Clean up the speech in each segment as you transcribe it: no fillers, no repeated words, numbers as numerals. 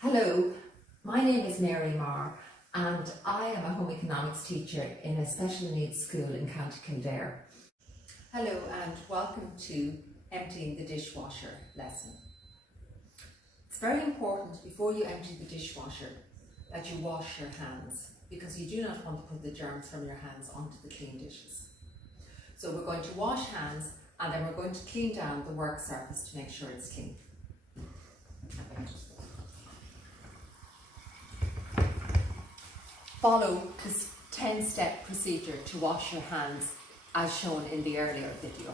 Hello, my name is Mary Marr and I am a home economics teacher in a special needs school in County Kildare. Hello and welcome to emptying the dishwasher lesson. It's very important before you empty the dishwasher that you wash your hands because you do not want to put the germs from your hands onto the clean dishes. So we're going to wash hands and then we're going to clean down the work surface to make sure it's clean. Follow this 10-step procedure to wash your hands as shown in the earlier video.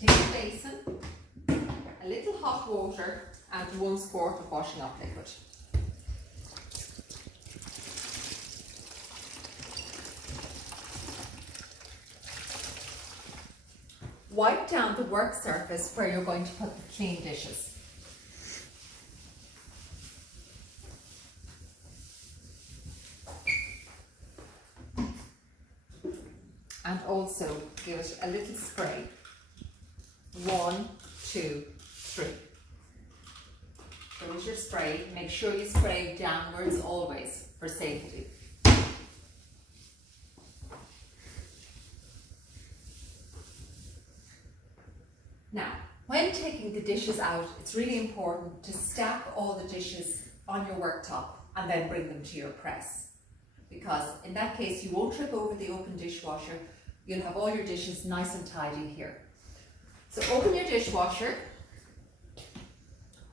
Take a basin, a little hot water and 1 squirt of washing up liquid. Wipe down the work surface where you're going to put the clean dishes. And also give it a little spray. 1, 2, 3. There's your spray. Make sure you spray downwards always for safety. Now, when taking the dishes out, it's really important to stack all the dishes on your worktop and then bring them to your press. Because in that case, you won't trip over the open dishwasher. You'll have all your dishes nice and tidy here. So open your dishwasher.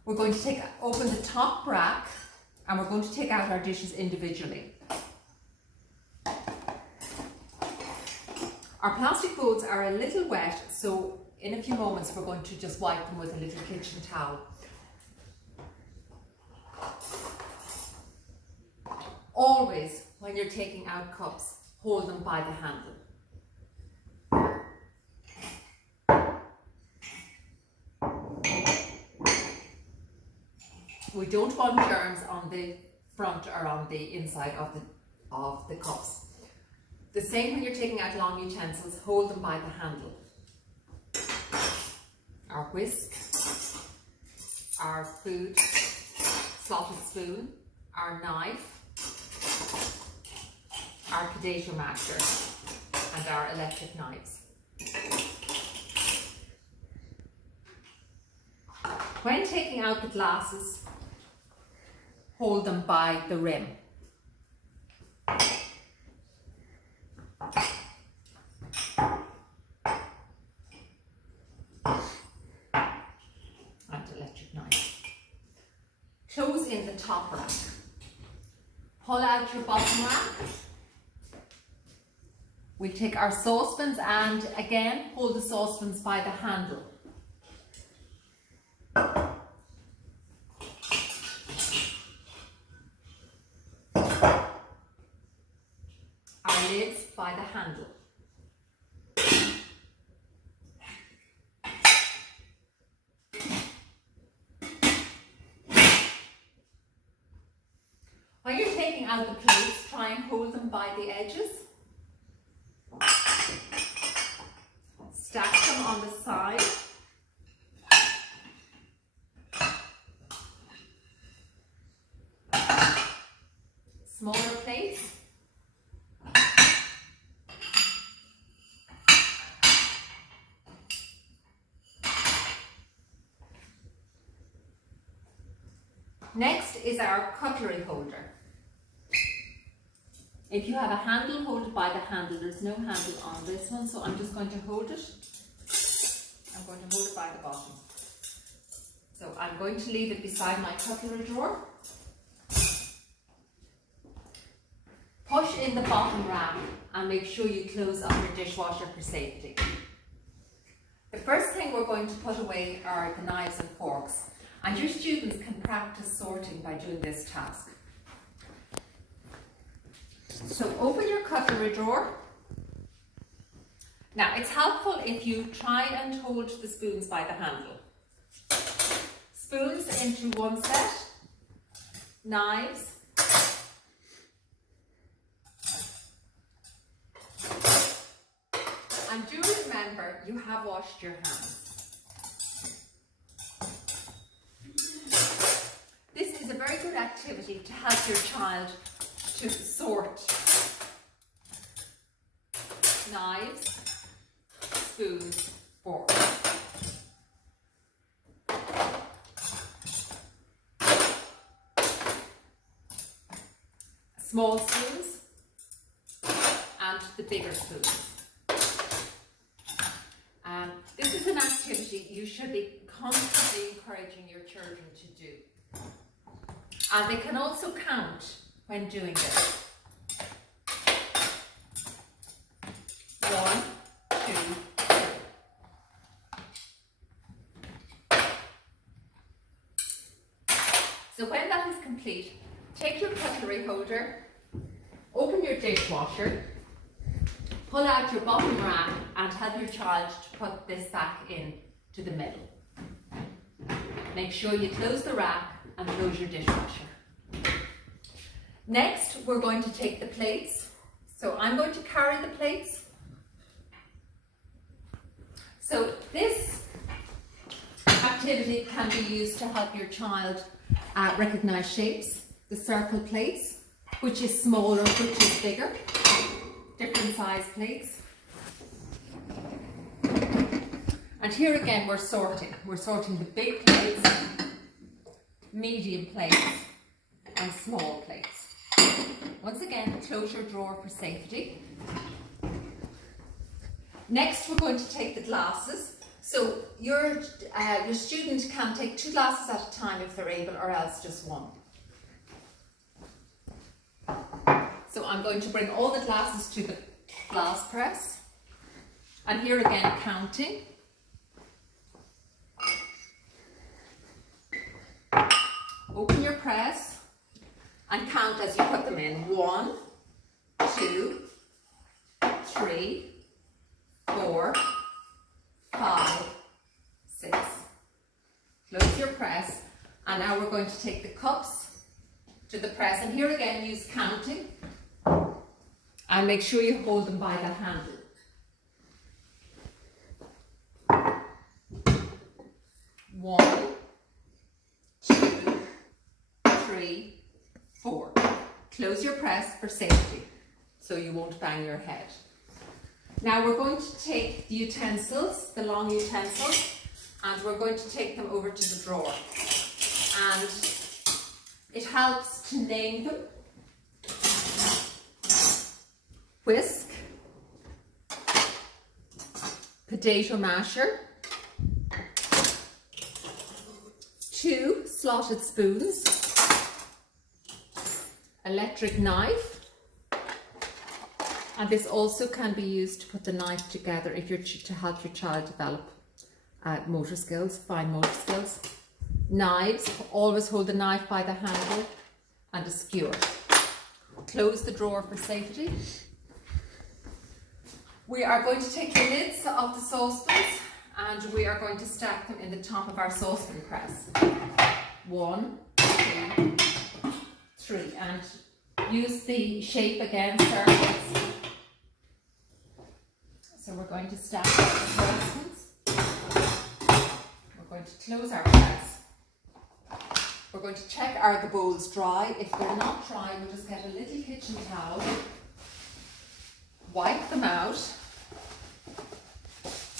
We're going to open the top rack and we're going to take out our dishes individually. Our plastic bowls are a little wet, so in a few moments we're going to just wipe them with a little kitchen towel. Always, when you're taking out cups, hold them by the handle. We don't want germs on the front or on the inside of the cups. The same when you're taking out long utensils, hold them by the handle. Our whisk, our food slotted spoon, our knife, our potato masher and our electric knives. When taking out the glasses, hold them by the rim. And electric knife. Close in the top rack. Pull out your bottom rack. We'll take our saucepans and again hold the saucepans by the handle. Our lids by the handle. When you're taking out the plates, try and hold them by the edges. Stack them on the side. Smaller plates. Next is our cutlery holder. If you have a handle, hold it by the handle. There's no handle on this one, so I'm just going to hold it. I'm going to hold it by the bottom. So I'm going to leave it beside my cutlery drawer. Push in the bottom rack and make sure you close up your dishwasher for safety. The first thing we're going to put away are the knives and forks, and your students can practice sorting by doing this task. So open your cutlery drawer. Now it's helpful if you try and hold the spoons by the handle. Spoons into one set, knives, and do remember you have washed your hands. This is a very good activity to help your child to sort knives, spoons, forks. Small spoons and the bigger spoons. This is an activity you should be constantly encouraging your children to do. And they can also count when doing this. 1, 2, 3. So when that is complete, take your cutlery holder, open your dishwasher, pull out your bottom rack and help your child to put this back in to the middle. Make sure you close the rack and close your dishwasher. Next, we're going to take the plates. So I'm going to carry the plates. So this activity can be used to help your child recognize shapes. The circle plates, which is smaller, which is bigger, different size plates. And here again we're sorting. We're sorting the big plates, medium plates and small plates. Once again, close your drawer for safety. Next we're going to take the glasses. So your student can take 2 glasses at a time if they're able, or else just 1. So I'm going to bring all the glasses to the glass press, and here again counting. Open your press and count as you put them in. 1, 2, 3, 4, 5, 6. Close your press, and now we're going to take the cups to the press, and here again use counting and make sure you hold them by the handle. 1, 2, 3, 4. Close your press for safety so you won't bang your head. Now we're going to take the utensils, the long utensils, and we're going to take them over to the drawer. And it helps to name them. Whisk, potato masher, 2 slotted spoons, electric knife, and this also can be used to put the knife together if you're to help your child develop motor skills, fine motor skills. Knives, always hold the knife by the handle, and a skewer. Close the drawer for safety. We are going to take the lids of the saucepans and we are going to stack them in the top of our saucepan press. 1, 2, 3, and use the shape again, circles. So we're going to stack the saucepans. We're going to close our press. We're going to check, are the bowls dry? If they're not dry, we'll just get a little kitchen towel, wipe them out,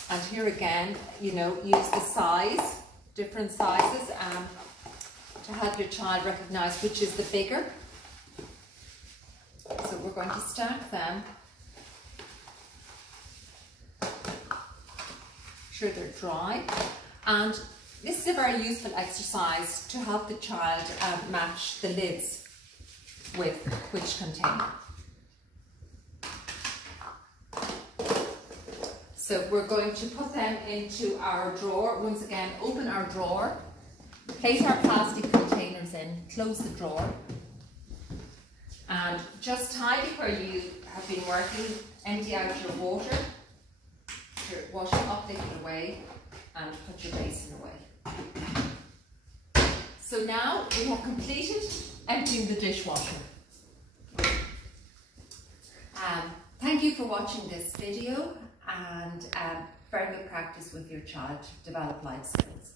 and here again, use the size, different sizes, to help your child recognise which is the bigger. So we're going to stack them. Sure they're dry, and this is a very useful exercise to help the child match the lids with which container. So we're going to put them into our drawer. Once again, open our drawer, place our plastic containers in, close the drawer, and just tidy where you have been working, empty out your water, your washing up, take it away, and put your basin away. So now we have completed emptying the dishwasher. Thank you for watching this video, and very good practice with your child to develop life skills.